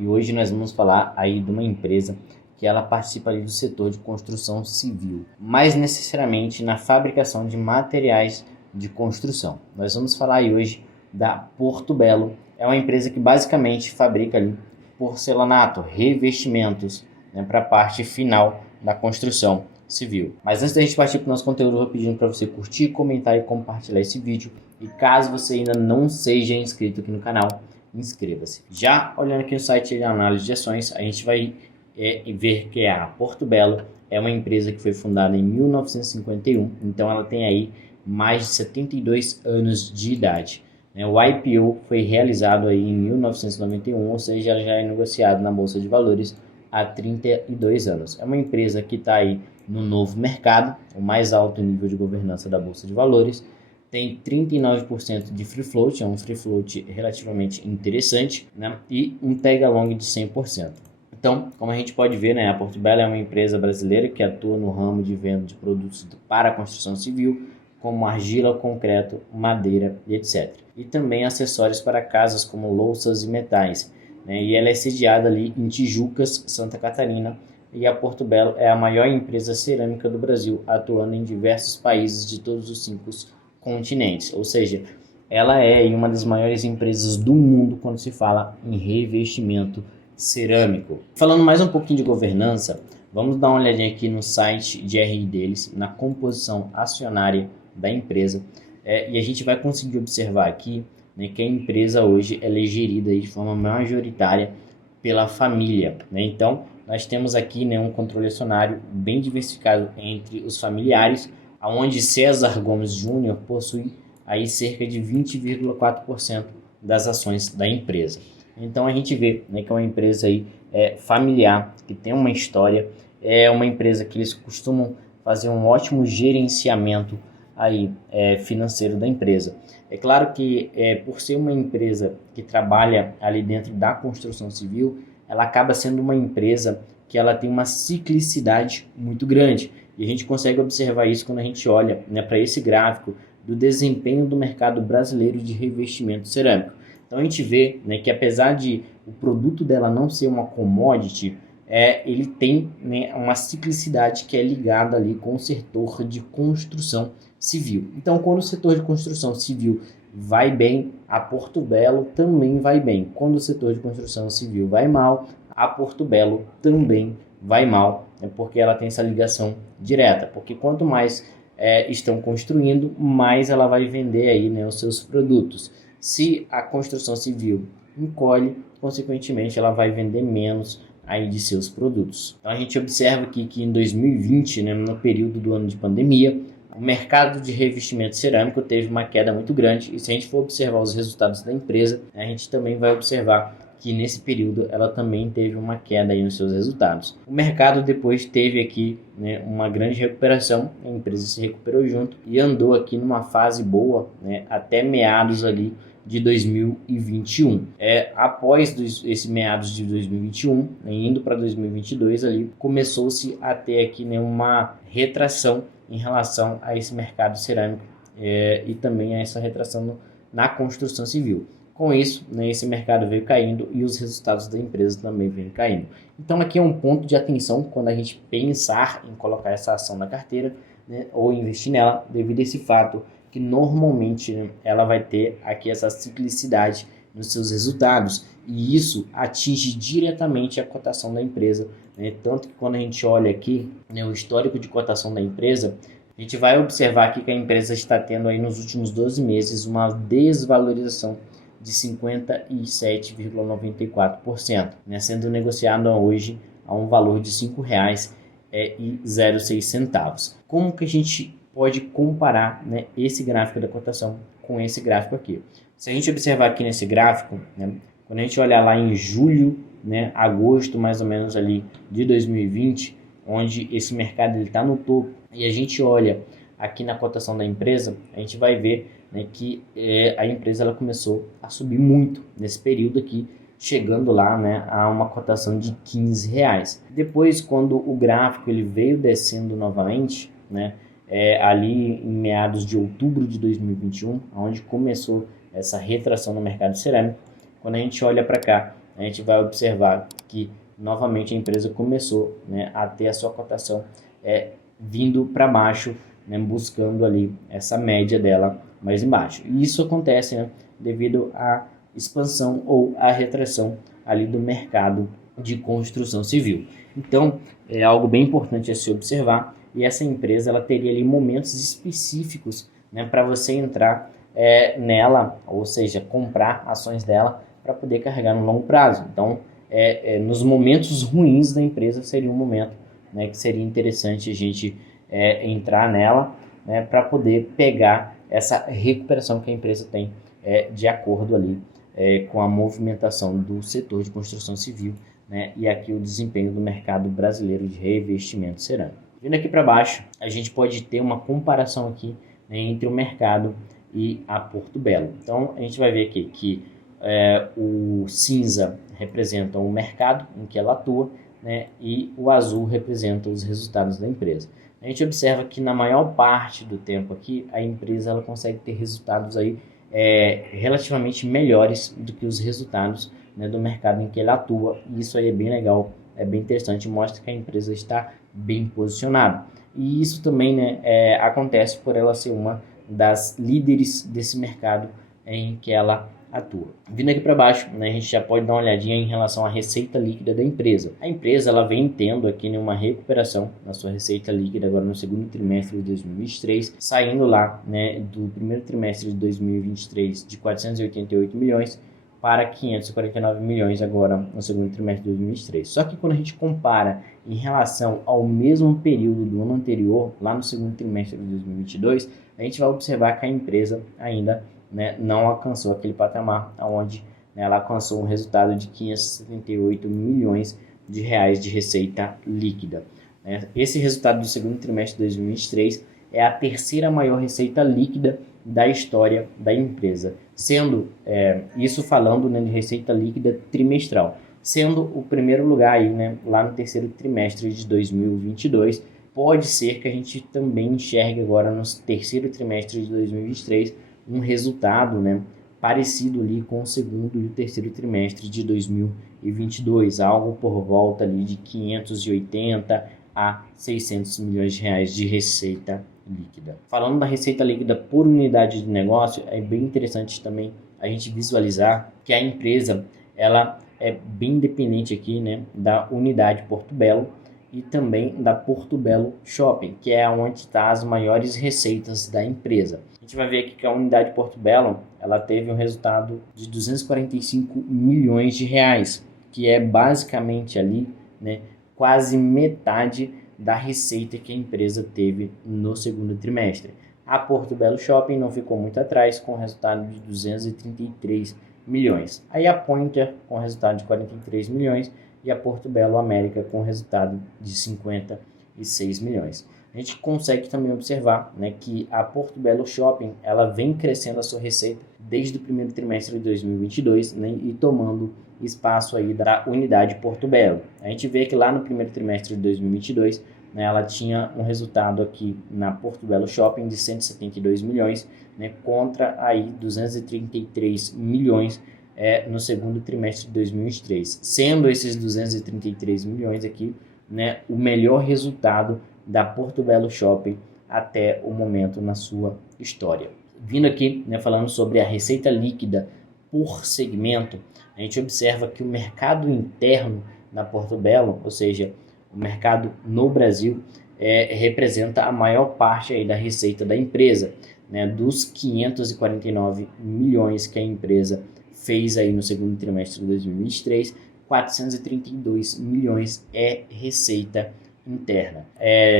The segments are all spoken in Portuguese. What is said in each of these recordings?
e hoje nós vamos falar aí de uma empresa que ela participa ali do setor de construção civil, mais necessariamente na fabricação de materiais de construção. Nós vamos falar aí hoje da Porto Belo. É uma empresa que basicamente fabrica ali porcelanato, revestimentos, né, para a parte final da construção civil. Mas antes da gente partir para o nosso conteúdo, eu vou pedindo para você curtir, comentar e compartilhar esse vídeo. E caso você ainda não seja inscrito aqui no canal, inscreva-se. Já olhando aqui no site de análise de ações, a gente vai ver que a Porto Belo é uma empresa que foi fundada em 1951, então ela tem aí mais de 72 anos de idade. O IPO foi realizado aí em 1991, ou seja, ela já é negociado na Bolsa de Valores há 32 anos. É uma empresa que está aí no novo mercado, o mais alto nível de governança da Bolsa de Valores, tem 39% de free float, é um free float relativamente interessante, né? E um tag along de 100%. Então, como a gente pode ver, né, a Porto Belo é uma empresa brasileira que atua no ramo de venda de produtos para a construção civil, como argila, concreto, madeira e etc. E também acessórios para casas como louças e metais, né? E ela é sediada ali em Tijucas, Santa Catarina, e a Porto Belo é a maior empresa cerâmica do Brasil, atuando em diversos países de todos os 5 continentes, ou seja, ela é uma das maiores empresas do mundo quando se fala em revestimento cerâmico. Falando mais um pouquinho de governança, vamos dar uma olhadinha aqui no site de RI deles, na composição acionária da empresa, e a gente vai conseguir observar aqui, né, que a empresa hoje ela é gerida aí de forma majoritária pela família, né? Então nós temos aqui, né, um controle acionário bem diversificado entre os familiares, onde César Gomes Júnior possui aí cerca de 20,4% das ações da empresa. Então a gente vê, né, que é uma empresa aí, familiar, que tem uma história, é uma empresa que eles costumam fazer um ótimo gerenciamento aí, financeiro da empresa. É claro que por ser uma empresa que trabalha ali dentro da construção civil, ela acaba sendo uma empresa que ela tem uma ciclicidade muito grande. E a gente consegue observar isso quando a gente olha, né, para esse gráfico do desempenho do mercado brasileiro de revestimento cerâmico. Então a gente vê, né, que apesar de o produto dela não ser uma commodity, ele tem, né, uma ciclicidade que é ligada ali com o setor de construção civil. Então quando o setor de construção civil vai bem, a Porto Belo também vai bem. Quando o setor de construção civil vai mal, a Porto Belo também vai mal, né, porque ela tem essa ligação direta, porque quanto mais estão construindo, mais ela vai vender aí, né, os seus produtos. Se a construção civil encolhe, consequentemente ela vai vender menos aí de seus produtos. Então a gente observa aqui que em 2020, né, no período do ano de pandemia, o mercado de revestimento cerâmico teve uma queda muito grande, e se a gente for observar os resultados da empresa, a gente também vai observar que nesse período ela também teve uma queda aí nos seus resultados. O mercado depois teve aqui, né, uma grande recuperação, a empresa se recuperou junto e andou aqui numa fase boa, né, até meados ali de 2021. Após esse meados de 2021, né, indo para 2022 ali, começou-se a ter aqui, né, uma retração em relação a esse mercado cerâmico, e também a essa retração na construção civil. Com isso, né, esse mercado veio caindo e os resultados da empresa também vêm caindo. Então aqui é um ponto de atenção quando a gente pensar em colocar essa ação na carteira, né, ou investir nela, devido a esse fato que normalmente, né, ela vai ter aqui essa ciclicidade nos seus resultados, e isso atinge diretamente a cotação da empresa, né? Tanto que quando a gente olha aqui, né, o histórico de cotação da empresa, a gente vai observar aqui que a empresa está tendo aí nos últimos 12 meses uma desvalorização de 57,94%, né, sendo negociado hoje a um valor de R$ 5,06. Como que a gente pode comparar, né, esse gráfico da cotação com esse gráfico aqui? Se a gente observar aqui nesse gráfico, né, quando a gente olhar lá em julho, né, agosto mais ou menos ali de 2020, onde esse mercado está no topo, e a gente olha aqui na cotação da empresa, a gente vai ver, né, que a empresa ela começou a subir muito nesse período aqui, chegando lá, né, a uma cotação de R$15. Depois, quando o gráfico ele veio descendo novamente, né, ali em meados de outubro de 2021, onde começou essa retração no mercado cerâmico, quando a gente olha para cá, a gente vai observar que novamente a empresa começou, né, a ter a sua cotação vindo para baixo, né, buscando ali essa média dela mais embaixo. E isso acontece, né, devido à expansão ou à retração ali do mercado de construção civil. Então, é algo bem importante a se observar, e essa empresa ela teria ali momentos específicos, né, para você entrar nela, ou seja, comprar ações dela para poder carregar no longo prazo. Então, nos momentos ruins da empresa seria um momento, né, que seria interessante a gente entrar nela, né, para poder pegar essa recuperação que a empresa tem de acordo ali com a movimentação do setor de construção civil, né, e aqui o desempenho do mercado brasileiro de revestimento cerâmico. Vindo aqui para baixo, a gente pode ter uma comparação aqui, né, entre o mercado e a Porto Belo. Então, a gente vai ver aqui que o cinza representa o mercado em que ela atua, né, e o azul representa os resultados da empresa. A gente observa que na maior parte do tempo aqui, a empresa ela consegue ter resultados aí, relativamente melhores do que os resultados, né, do mercado em que ela atua. E isso aí é bem legal, é bem interessante, mostra que a empresa está bem posicionada. E isso também, né, acontece por ela ser uma das líderes desse mercado em que ela atua. Vindo aqui para baixo, né, a gente já pode dar uma olhadinha em relação à receita líquida da empresa. A empresa ela vem tendo aqui, né, uma recuperação na sua receita líquida agora no segundo trimestre de 2023, saindo lá, né, do primeiro trimestre de 2023 de 488 milhões para 549 milhões agora no segundo trimestre de 2023. Só que quando a gente compara em relação ao mesmo período do ano anterior, lá no segundo trimestre de 2022, a gente vai observar que a empresa ainda, né, não alcançou aquele patamar onde, né, ela alcançou um resultado de 578 milhões de reais de receita líquida. Esse resultado do segundo trimestre de 2023 é a terceira maior receita líquida da história da empresa, sendo isso falando, né, de receita líquida trimestral, sendo o primeiro lugar aí, né, lá no terceiro trimestre de 2022. Pode ser que a gente também enxergue agora no terceiro trimestre de 2023 um resultado, né, parecido ali com o segundo e o terceiro trimestre de 2022, algo por volta ali de 580 a 600 milhões de reais de receita líquida. Falando da receita líquida por unidade de negócio, é bem interessante também a gente visualizar que a empresa ela é bem dependente aqui, né, da unidade Porto Belo e também da Porto Belo Shopping, que é onde estão as maiores receitas da empresa. A gente vai ver aqui que a unidade Porto Belo ela teve um resultado de 245 milhões de reais, que é basicamente ali, né, quase metade da receita que a empresa teve no segundo trimestre. A Porto Belo Shopping não ficou muito atrás, com resultado de 233 milhões. Aí a Pointer com resultado de 43 milhões e a Porto Belo América com resultado de 56 milhões. A gente consegue também observar, né, que a Porto Belo Shopping ela vem crescendo a sua receita desde o primeiro trimestre de 2022, né, e tomando espaço aí da unidade Porto Belo. A gente vê que lá no primeiro trimestre de 2022, né, ela tinha um resultado aqui na Porto Belo Shopping de 172 milhões, né, contra aí 233 milhões no segundo trimestre de 2023, sendo esses 233 milhões aqui, né, o melhor resultado da Porto Belo Shopping até o momento na sua história. Vindo aqui, né, falando sobre a receita líquida por segmento, a gente observa que o mercado interno na Porto Belo, ou seja, o mercado no Brasil, representa a maior parte aí da receita da empresa, né, dos 549 milhões que a empresa fez aí no segundo trimestre de 2023, 432 milhões é receita interna.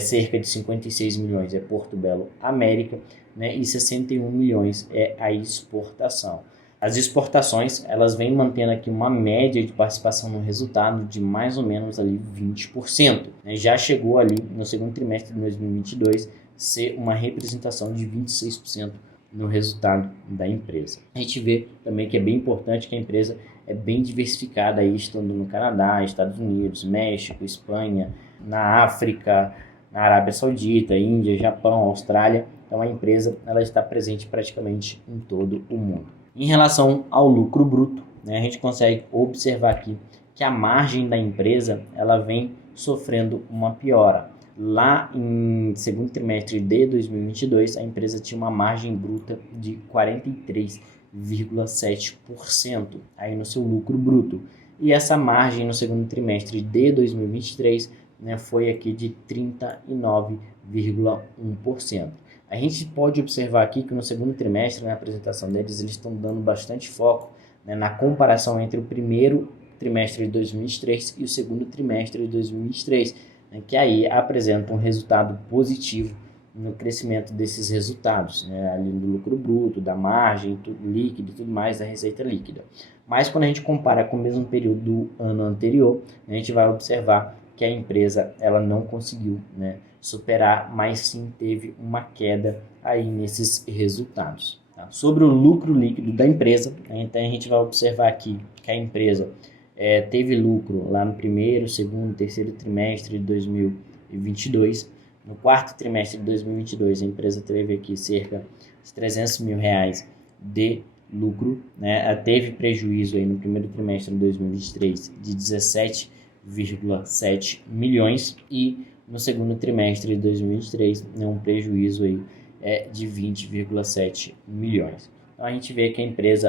Cerca de 56 milhões é Porto Belo América, né, e 61 milhões é a exportação. As exportações, elas vêm mantendo aqui uma média de participação no resultado de mais ou menos ali 20%. Né? Já chegou ali no segundo trimestre de 2022 ser uma representação de 26% no resultado da empresa. A gente vê também que é bem importante que a empresa é bem diversificada, aí, estando no Canadá, Estados Unidos, México, Espanha, na África, na Arábia Saudita, Índia, Japão, Austrália. Então a empresa ela está presente praticamente em todo o mundo. Em relação ao lucro bruto, né, a gente consegue observar aqui que a margem da empresa ela vem sofrendo uma piora. Lá em segundo trimestre de 2022, a empresa tinha uma margem bruta de 43,7% aí no seu lucro bruto. E essa margem no segundo trimestre de 2023, né, foi aqui de 39,1%. A gente pode observar aqui que no segundo trimestre, na apresentação deles, eles estão dando bastante foco, né, na comparação entre o primeiro trimestre de 2023 e o segundo trimestre de 2023, né, que aí apresenta um resultado positivo no crescimento desses resultados, né, ali do lucro bruto, da margem, tudo líquido e tudo mais, da receita líquida. Mas quando a gente compara com o mesmo período do ano anterior, a gente vai observar que a empresa ela não conseguiu, né, superar, mas sim teve uma queda aí nesses resultados. Tá? Sobre o lucro líquido da empresa, então a gente vai observar aqui que a empresa teve lucro lá no primeiro, segundo, terceiro trimestre de 2022. No quarto trimestre de 2022, a empresa teve aqui cerca de R$300 mil de lucro, né? Teve prejuízo aí no primeiro trimestre de 2023 de 17,7 milhões e no segundo trimestre de 2023, né, um prejuízo aí de 20,7 milhões. Então a gente vê que a empresa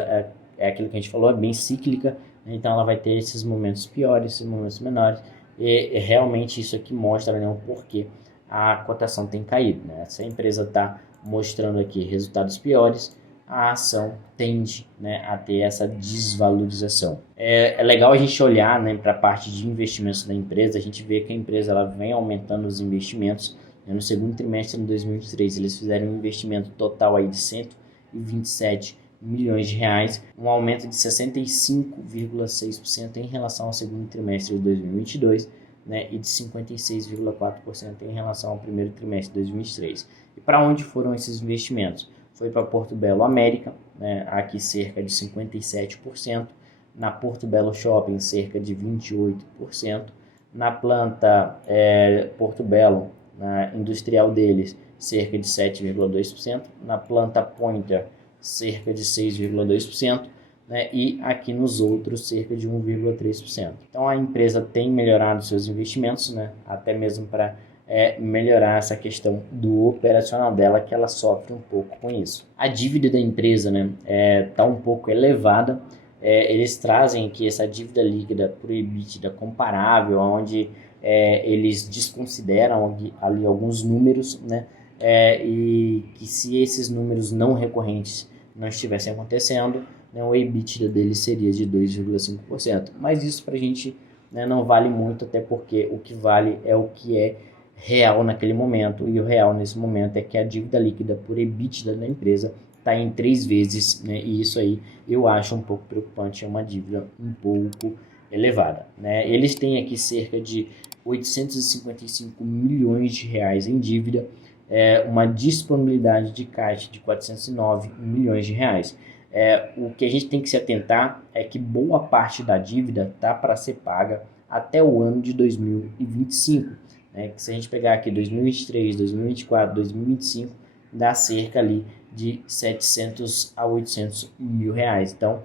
é aquilo que a gente falou, é bem cíclica, então ela vai ter esses momentos piores, esses momentos menores, e realmente isso aqui mostra, né, o porquê a cotação tem caído, né? Se a empresa está mostrando aqui resultados piores, a ação tende, né, a ter essa desvalorização. É legal a gente olhar, né, para a parte de investimentos da empresa, a gente vê que a empresa ela vem aumentando os investimentos, né? No segundo trimestre de 2023 eles fizeram um investimento total aí de 127 milhões de reais, um aumento de 65,6% em relação ao segundo trimestre de 2022, né, e de 56,4% em relação ao primeiro trimestre de 2023. E para onde foram esses investimentos? Foi para Porto Belo América, né, aqui cerca de 57%, na Porto Belo Shopping cerca de 28%, na planta Porto Belo, na industrial deles, cerca de 7,2%, na planta Pointer, cerca de 6,2%, né, e aqui nos outros cerca de 1,3%. Então a empresa tem melhorado seus investimentos, né, até mesmo para melhorar essa questão do operacional dela, que ela sofre um pouco com isso. A dívida da empresa, né, tá um pouco elevada. Eles trazem aqui essa dívida líquida por EBITDA comparável, onde eles desconsideram ali alguns números, né, e que se esses números não recorrentes não estivessem acontecendo, né, o EBITDA dele seria de 2,5%. Mas isso para a gente, né, não vale muito, até porque o que vale é o que é real naquele momento, e o real nesse momento é que a dívida líquida por EBITDA da empresa está em 3 vezes, né, e isso aí eu acho um pouco preocupante, é uma dívida um pouco elevada, né. Eles têm aqui cerca de 855 milhões de reais em dívida, uma disponibilidade de caixa de 409 milhões de reais. O que a gente tem que se atentar é que boa parte da dívida está para ser paga até o ano de 2025. Né? Que se a gente pegar aqui 2023, 2024, 2025, dá cerca ali de 700 a 800 mil reais. Então,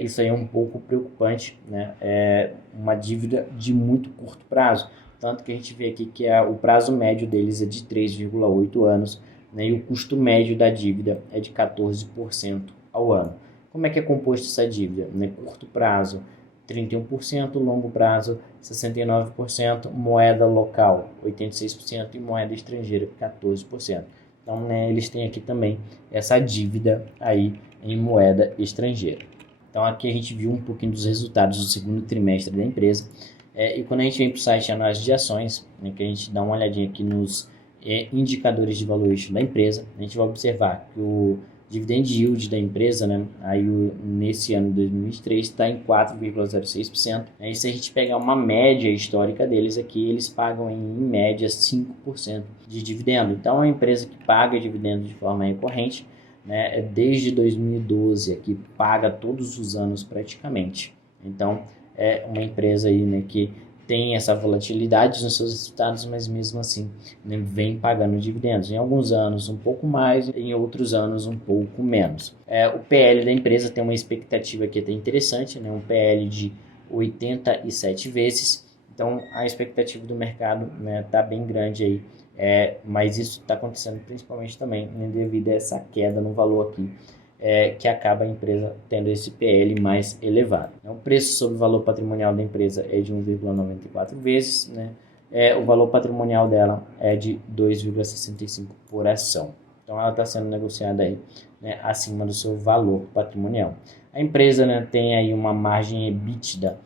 isso aí é um pouco preocupante, né? É uma dívida de muito curto prazo. Tanto que a gente vê aqui que o prazo médio deles é de 3,8 anos, né, e o custo médio da dívida é de 14% ao ano. Como é que é composto essa dívida? Né? Curto prazo, 31%, longo prazo, 69%, moeda local, 86% e moeda estrangeira, 14%. Então, né, eles têm aqui também essa dívida aí em moeda estrangeira. Então, aqui a gente viu um pouquinho dos resultados do segundo trimestre da empresa. E quando a gente vem para o site de análise de ações, né, que a gente dá uma olhadinha aqui nos indicadores de valuation da empresa, a gente vai observar que o dividend yield da empresa, né, aí nesse ano de 2023 está em 4,06%. E se a gente pegar uma média histórica deles aqui, eles pagam em média 5% de dividendo. Então é uma empresa que paga dividendo de forma recorrente, né, desde 2012 aqui, paga todos os anos praticamente. Então é uma empresa aí, né, que tem essa volatilidade nos seus resultados, mas mesmo assim, né, vem pagando dividendos. Em alguns anos um pouco mais, em outros anos um pouco menos. O PL da empresa tem uma expectativa aqui até interessante, né, um PL de 87 vezes. Então a expectativa do mercado está bem grande aí, mas isso está acontecendo principalmente também, né, devido a essa queda no valor aqui, que acaba a empresa tendo esse PL mais elevado. O preço sobre o valor patrimonial da empresa é de 1,94 vezes, né? O valor patrimonial dela é de 2,65 por ação. Então ela está sendo negociada aí, né, acima do seu valor patrimonial. A empresa, né, tem aí uma margem EBITDA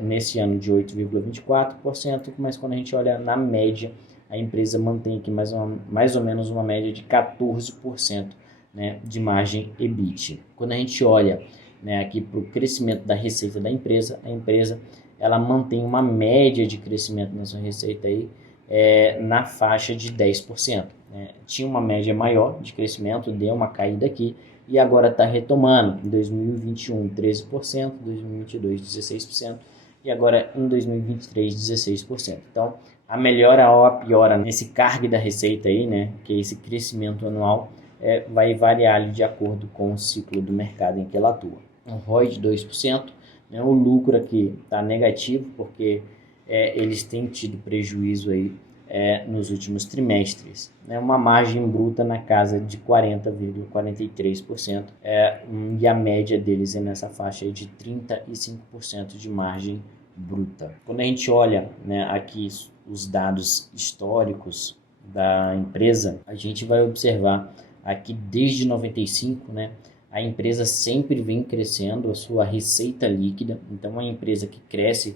nesse ano de 8,24%, mas quando a gente olha na média, a empresa mantém aqui mais ou menos uma média de 14%, né, de margem EBIT. Quando a gente olha, né, aqui para o crescimento da receita da empresa, a empresa ela mantém uma média de crescimento na sua receita aí, na faixa de 10%. Né? Tinha uma média maior de crescimento, deu uma caída aqui e agora está retomando. Em 2021, 13%, 2022, 16% e agora em 2023, 16%. Então, a melhora ou a piora nesse cargo da receita aí, né, que é esse crescimento anual, vai variar de acordo com o ciclo do mercado em que ela atua. Um ROI de 2%, né, o lucro aqui está negativo porque eles têm tido prejuízo aí, nos últimos trimestres. Né, uma margem bruta na casa de 40,43%, e a média deles é nessa faixa aí de 35% de margem bruta. Quando a gente olha, né, aqui os dados históricos da empresa, a gente vai observar aqui desde 95, né, a empresa sempre vem crescendo a sua receita líquida. Então, é uma empresa que cresce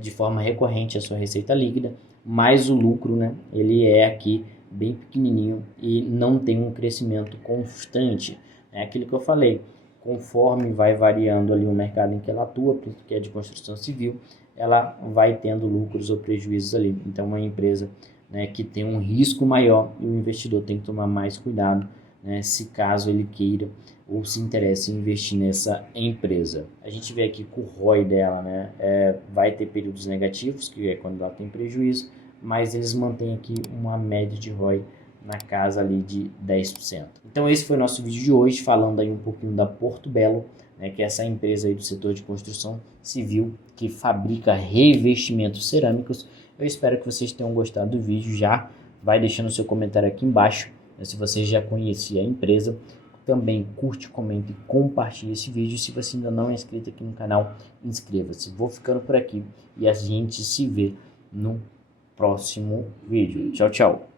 de forma recorrente a sua receita líquida, mas o lucro, né, ele é aqui bem pequenininho e não tem um crescimento constante. É aquilo que eu falei, conforme vai variando ali o mercado em que ela atua, que é de construção civil, ela vai tendo lucros ou prejuízos ali. Então, uma empresa, né, que tem um risco maior e o investidor tem que tomar mais cuidado, né, se caso ele queira ou se interesse em investir nessa empresa. A gente vê aqui que o ROI dela, né, vai ter períodos negativos, que é quando ela tem prejuízo, mas eles mantêm aqui uma média de ROI na casa ali de 10%. Então esse foi o nosso vídeo de hoje, falando aí um pouquinho da Porto Belo, né, que é essa empresa aí do setor de construção civil que fabrica revestimentos cerâmicos. Eu espero que vocês tenham gostado do vídeo. Já vai deixando seu comentário aqui embaixo, né, se você já conhecia a empresa. Também curte, comente e compartilhe esse vídeo. Se você ainda não é inscrito aqui no canal, inscreva-se. Vou ficando por aqui e a gente se vê no próximo vídeo. Tchau, tchau.